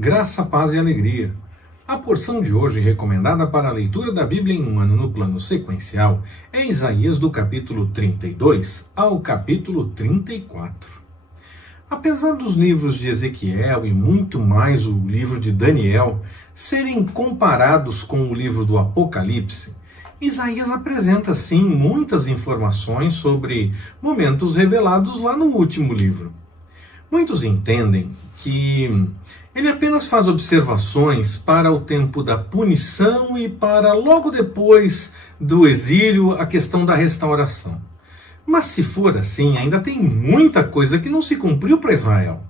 Graça, paz e alegria. A porção de hoje, recomendada para a leitura da Bíblia em um ano no plano sequencial, é Isaías do capítulo 32 ao capítulo 34. Apesar dos livros de Ezequiel e muito mais o livro de Daniel serem comparados com o livro do Apocalipse, Isaías apresenta sim muitas informações sobre momentos revelados lá no último livro. Muitos entendem que ele apenas faz observações para o tempo da punição e para logo depois do exílio a questão da restauração. Mas se for assim, ainda tem muita coisa que não se cumpriu para Israel.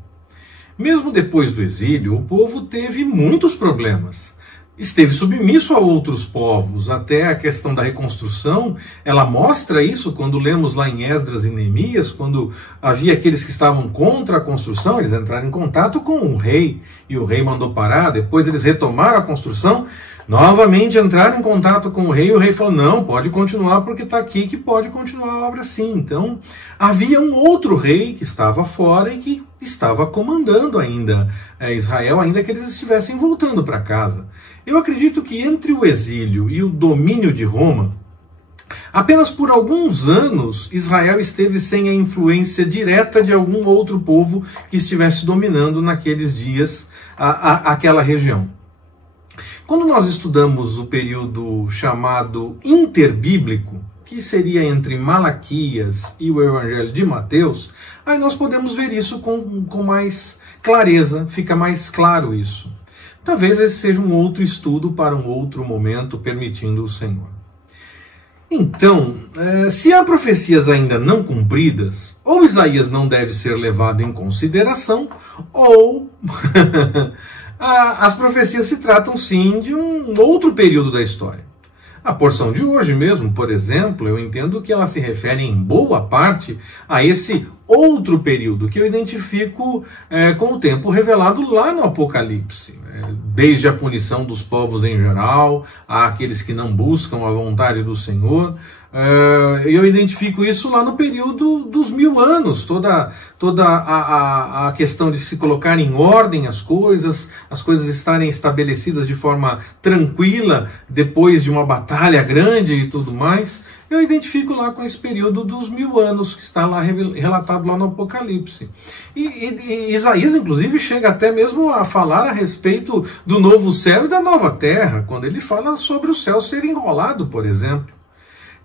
Mesmo depois do exílio, o povo teve muitos problemas. Esteve submisso a outros povos, até a questão da reconstrução, ela mostra isso quando lemos lá em Esdras e Neemias, quando havia aqueles que estavam contra a construção, eles entraram em contato com o rei, e o rei mandou parar, depois eles retomaram a construção, novamente entraram em contato com o rei, e o rei falou, não, pode continuar porque está aqui que pode continuar a obra sim. Então, havia um outro rei que estava fora e que estava comandando ainda Israel, ainda que eles estivessem voltando para casa. Eu acredito que entre o exílio e o domínio de Roma, apenas por alguns anos Israel esteve sem a influência direta de algum outro povo que estivesse dominando naqueles dias aquela região. Quando nós estudamos o período chamado interbíblico, que seria entre Malaquias e o Evangelho de Mateus, aí nós podemos ver isso com mais clareza, fica mais claro isso. Talvez esse seja um outro estudo para um outro momento, permitindo o Senhor. Então, se há profecias ainda não cumpridas, ou Isaías não deve ser levado em consideração, ou as profecias se tratam sim de um outro período da história. A porção de hoje mesmo, por exemplo, eu entendo que ela se refere em boa parte a esse outro período que eu identifico com o tempo revelado lá no Apocalipse. Desde a punição dos povos em geral, àqueles que não buscam a vontade do Senhor. Eu identifico isso lá no período dos 1000 anos, toda a questão de se colocar em ordem as coisas estarem estabelecidas de forma tranquila, depois de uma batalha grande e tudo mais. Eu identifico lá com esse período dos 1000 anos, que está lá relatado lá no Apocalipse. E Isaías, inclusive, chega até mesmo a falar a respeito do novo céu e da nova terra, quando ele fala sobre o céu ser enrolado, por exemplo.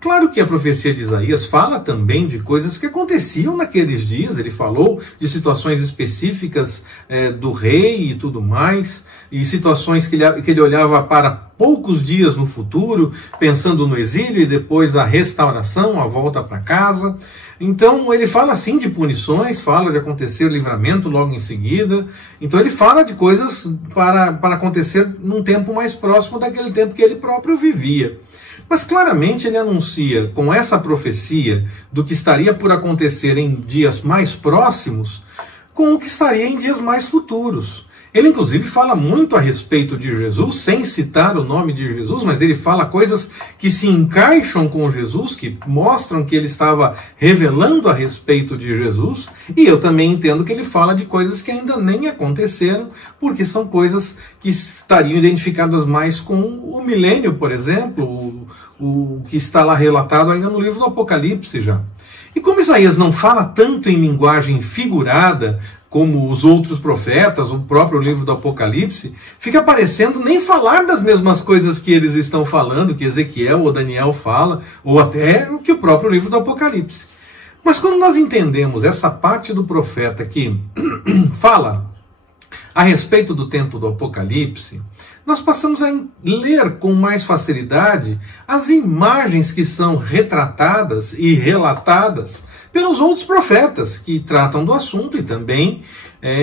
Claro que a profecia de Isaías fala também de coisas que aconteciam naqueles dias, ele falou de situações específicas do rei e tudo mais, e situações que ele olhava para poucos dias no futuro, pensando no exílio e depois a restauração, a volta para casa. Então ele fala sim de punições, fala de acontecer livramento logo em seguida, então ele fala de coisas para acontecer num tempo mais próximo daquele tempo que ele próprio vivia. Mas claramente ele anuncia com essa profecia do que estaria por acontecer em dias mais próximos com o que estaria em dias mais futuros. Ele inclusive fala muito a respeito de Jesus, sem citar o nome de Jesus, mas ele fala coisas que se encaixam com Jesus, que mostram que ele estava revelando a respeito de Jesus, e eu também entendo que ele fala de coisas que ainda nem aconteceram, porque são coisas que estariam identificadas mais com o milênio, por exemplo, o que está lá relatado ainda no livro do Apocalipse já. E como Isaías não fala tanto em linguagem figurada, como os outros profetas, o próprio livro do Apocalipse, fica parecendo nem falar das mesmas coisas que eles estão falando, que Ezequiel ou Daniel fala, ou até o que o próprio livro do Apocalipse. Mas quando nós entendemos essa parte do profeta que fala a respeito do tempo do Apocalipse, nós passamos a ler com mais facilidade as imagens que são retratadas e relatadas pelos outros profetas que tratam do assunto, e também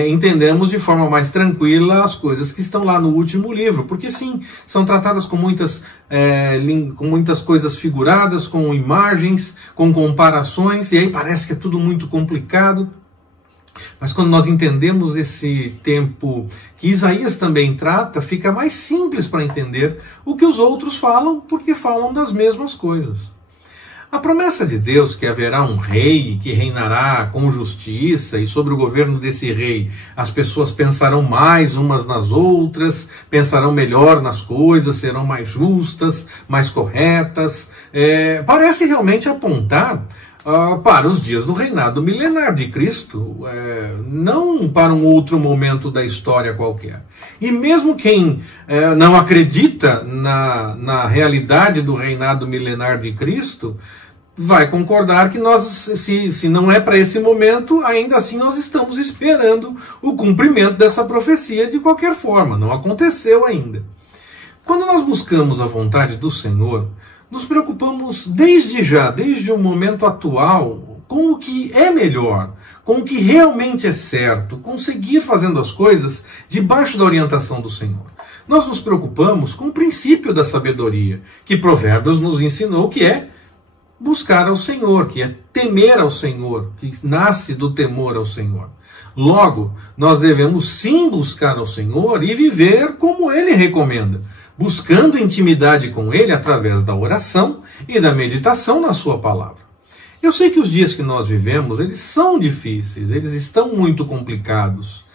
entendemos de forma mais tranquila as coisas que estão lá no último livro, porque sim, são tratadas com muitas coisas figuradas, com imagens, com comparações, e aí parece que é tudo muito complicado. Mas quando nós entendemos esse tempo que Isaías também trata, fica mais simples para entender o que os outros falam, porque falam das mesmas coisas. A promessa de Deus que haverá um rei que reinará com justiça, e sobre o governo desse rei as pessoas pensarão mais umas nas outras, pensarão melhor nas coisas, serão mais justas, mais corretas, parece realmente apontar para os dias do reinado milenar de Cristo, não para um outro momento da história qualquer. E mesmo quem não acredita na realidade do reinado milenar de Cristo, vai concordar que nós, se não é para esse momento, ainda assim nós estamos esperando o cumprimento dessa profecia de qualquer forma, não aconteceu ainda. Quando nós buscamos a vontade do Senhor, nos preocupamos desde já, desde o momento atual, com o que é melhor, com o que realmente é certo, com seguir fazendo as coisas debaixo da orientação do Senhor. Nós nos preocupamos com o princípio da sabedoria, que Provérbios nos ensinou, que é buscar ao Senhor, que é temer ao Senhor, que nasce do temor ao Senhor. Logo, nós devemos sim buscar ao Senhor e viver como Ele recomenda, buscando intimidade com Ele através da oração e da meditação na Sua palavra. Eu sei que os dias que nós vivemos, eles são difíceis, eles estão muito complicados.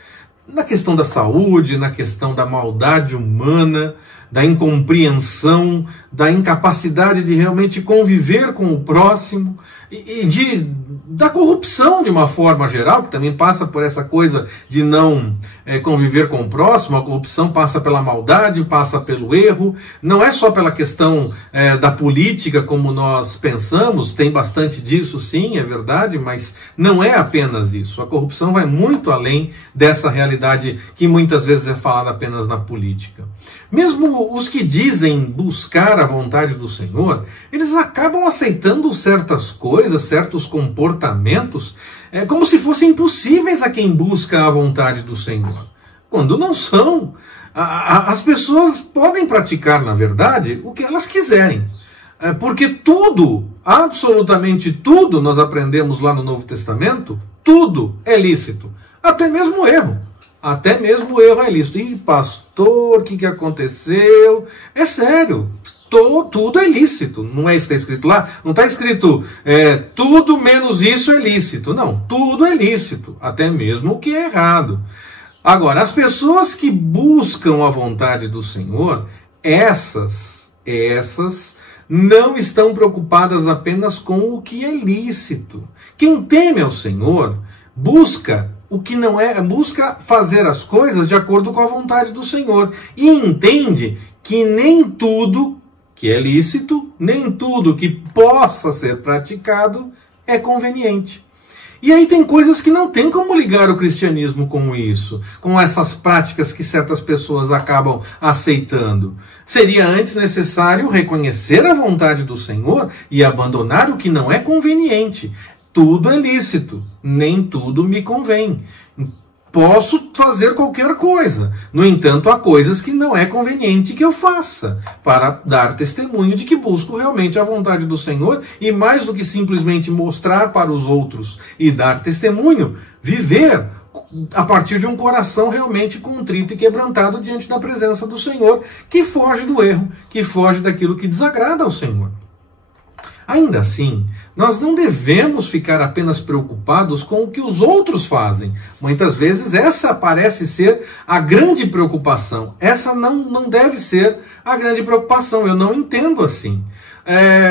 Na questão da saúde, na questão da maldade humana, da incompreensão, da incapacidade de realmente conviver com o próximo e da corrupção de uma forma geral, que também passa por essa coisa de não conviver com o próximo. A corrupção passa pela maldade, passa pelo erro, não é só pela questão da política como nós pensamos, tem bastante disso sim, é verdade, mas não é apenas isso. A corrupção vai muito além dessa realidade que muitas vezes é falada apenas na política. Mesmo os que dizem buscar a vontade do Senhor, eles acabam aceitando certas coisas, certos comportamentos, como se fossem impossíveis a quem busca a vontade do Senhor, quando não são. As pessoas podem praticar, na verdade, o que elas quiserem, porque tudo, absolutamente tudo, nós aprendemos lá no Novo Testamento, tudo é lícito, até mesmo o erro. Até mesmo o erro é lícito. E pastor, o que aconteceu? É sério, tudo é lícito. Não é isso que está escrito lá? Não está escrito tudo menos isso é lícito. Não, tudo é lícito, até mesmo o que é errado. Agora, as pessoas que buscam a vontade do Senhor, essas não estão preocupadas apenas com o que é lícito. Quem teme ao Senhor busca o que não é, busca fazer as coisas de acordo com a vontade do Senhor e entende que nem tudo que é lícito, nem tudo que possa ser praticado é conveniente. E aí tem coisas que não tem como ligar o cristianismo com isso, com essas práticas que certas pessoas acabam aceitando. Seria antes necessário reconhecer a vontade do Senhor e abandonar o que não é conveniente. Tudo é lícito, nem tudo me convém. Posso fazer qualquer coisa. No entanto, há coisas que não é conveniente que eu faça, para dar testemunho de que busco realmente a vontade do Senhor, e mais do que simplesmente mostrar para os outros e dar testemunho, viver a partir de um coração realmente contrito e quebrantado diante da presença do Senhor, que foge do erro, que foge daquilo que desagrada ao Senhor. Ainda assim, nós não devemos ficar apenas preocupados com o que os outros fazem. Muitas vezes essa parece ser a grande preocupação. Essa não deve ser a grande preocupação. Eu não entendo assim.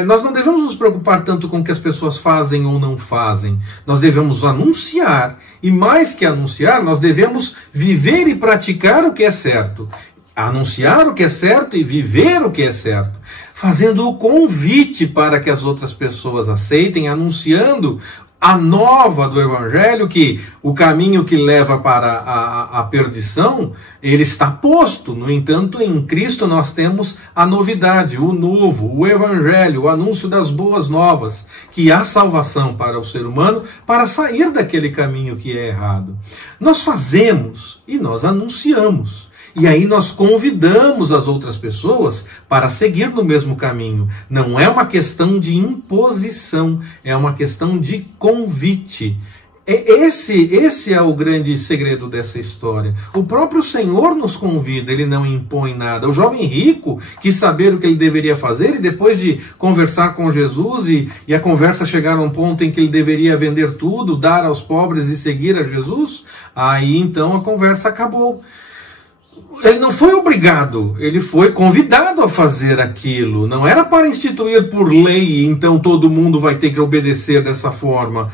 Nós não devemos nos preocupar tanto com o que as pessoas fazem ou não fazem. Nós devemos anunciar, e mais que anunciar, nós devemos viver e praticar o que é certo. Anunciar o que é certo e viver o que é certo, fazendo o convite para que as outras pessoas aceitem, anunciando a nova do Evangelho, que o caminho que leva para a perdição, ele está posto. No entanto, em Cristo nós temos a novidade, o novo, o Evangelho, o anúncio das boas novas, que há salvação para o ser humano, para sair daquele caminho que é errado. Nós fazemos e nós anunciamos. E aí nós convidamos as outras pessoas para seguir no mesmo caminho. Não é uma questão de imposição, é uma questão de convite. Esse é o grande segredo dessa história. O próprio Senhor nos convida, ele não impõe nada. O jovem rico quis saber o que ele deveria fazer, e depois de conversar com Jesus, e a conversa chegar a um ponto em que ele deveria vender tudo, dar aos pobres e seguir a Jesus, aí então a conversa acabou. Ele não foi obrigado, ele foi convidado a fazer aquilo. Não era para instituir por lei, então todo mundo vai ter que obedecer dessa forma.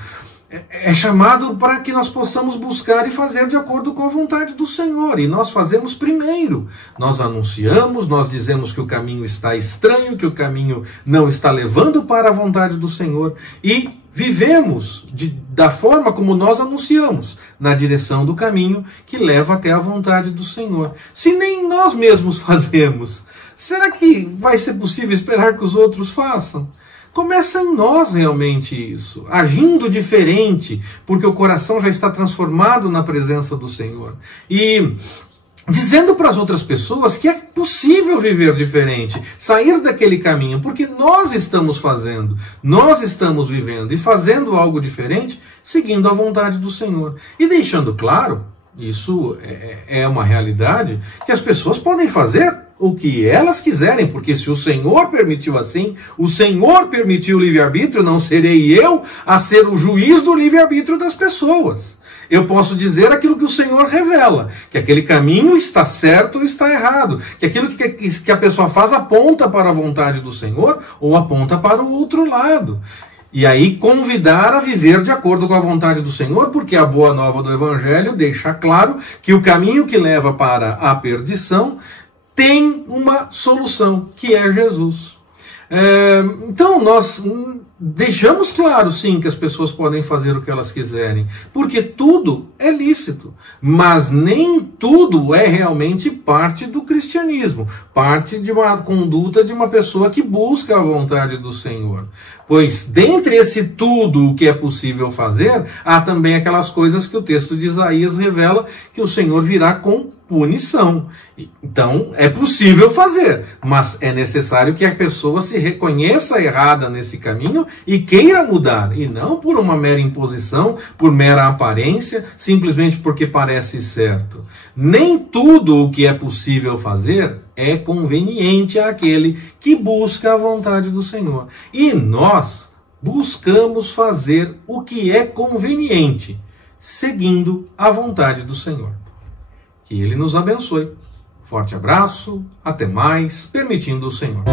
É chamado para que nós possamos buscar e fazer de acordo com a vontade do Senhor. E nós fazemos primeiro. Nós anunciamos, nós dizemos que o caminho está estranho, que o caminho não está levando para a vontade do Senhor. E vivemos da forma como nós anunciamos, na direção do caminho que leva até a vontade do Senhor. Se nem nós mesmos fazemos, será que vai ser possível esperar que os outros façam? Começa em nós realmente isso, agindo diferente, porque o coração já está transformado na presença do Senhor. E dizendo para as outras pessoas que é possível viver diferente, sair daquele caminho, porque nós estamos fazendo, nós estamos vivendo e fazendo algo diferente, seguindo a vontade do Senhor. E deixando claro, isso é uma realidade, que as pessoas podem fazer o que elas quiserem, porque se o Senhor permitiu assim, o Senhor permitiu o livre-arbítrio, não serei eu a ser o juiz do livre-arbítrio das pessoas. Eu posso dizer aquilo que o Senhor revela, que aquele caminho está certo ou está errado, que aquilo que a pessoa faz aponta para a vontade do Senhor ou aponta para o outro lado. E aí convidar a viver de acordo com a vontade do Senhor, porque a boa nova do Evangelho deixa claro que o caminho que leva para a perdição tem uma solução, que é Jesus. Então nós deixamos claro, sim, que as pessoas podem fazer o que elas quiserem, porque tudo é lícito, mas nem tudo é realmente parte do cristianismo, parte de uma conduta de uma pessoa que busca a vontade do Senhor. Pois dentre esse tudo o que é possível fazer, há também aquelas coisas que o texto de Isaías revela que o Senhor virá com punição. Então é possível fazer, mas é necessário que a pessoa se reconheça errada nesse caminho e queira mudar, e não por uma mera imposição, por mera aparência, simplesmente porque parece certo. Nem tudo o que é possível fazer é conveniente àquele que busca a vontade do Senhor. E nós buscamos fazer o que é conveniente, seguindo a vontade do Senhor. Que Ele nos abençoe. Forte abraço, até mais, permitindo o Senhor.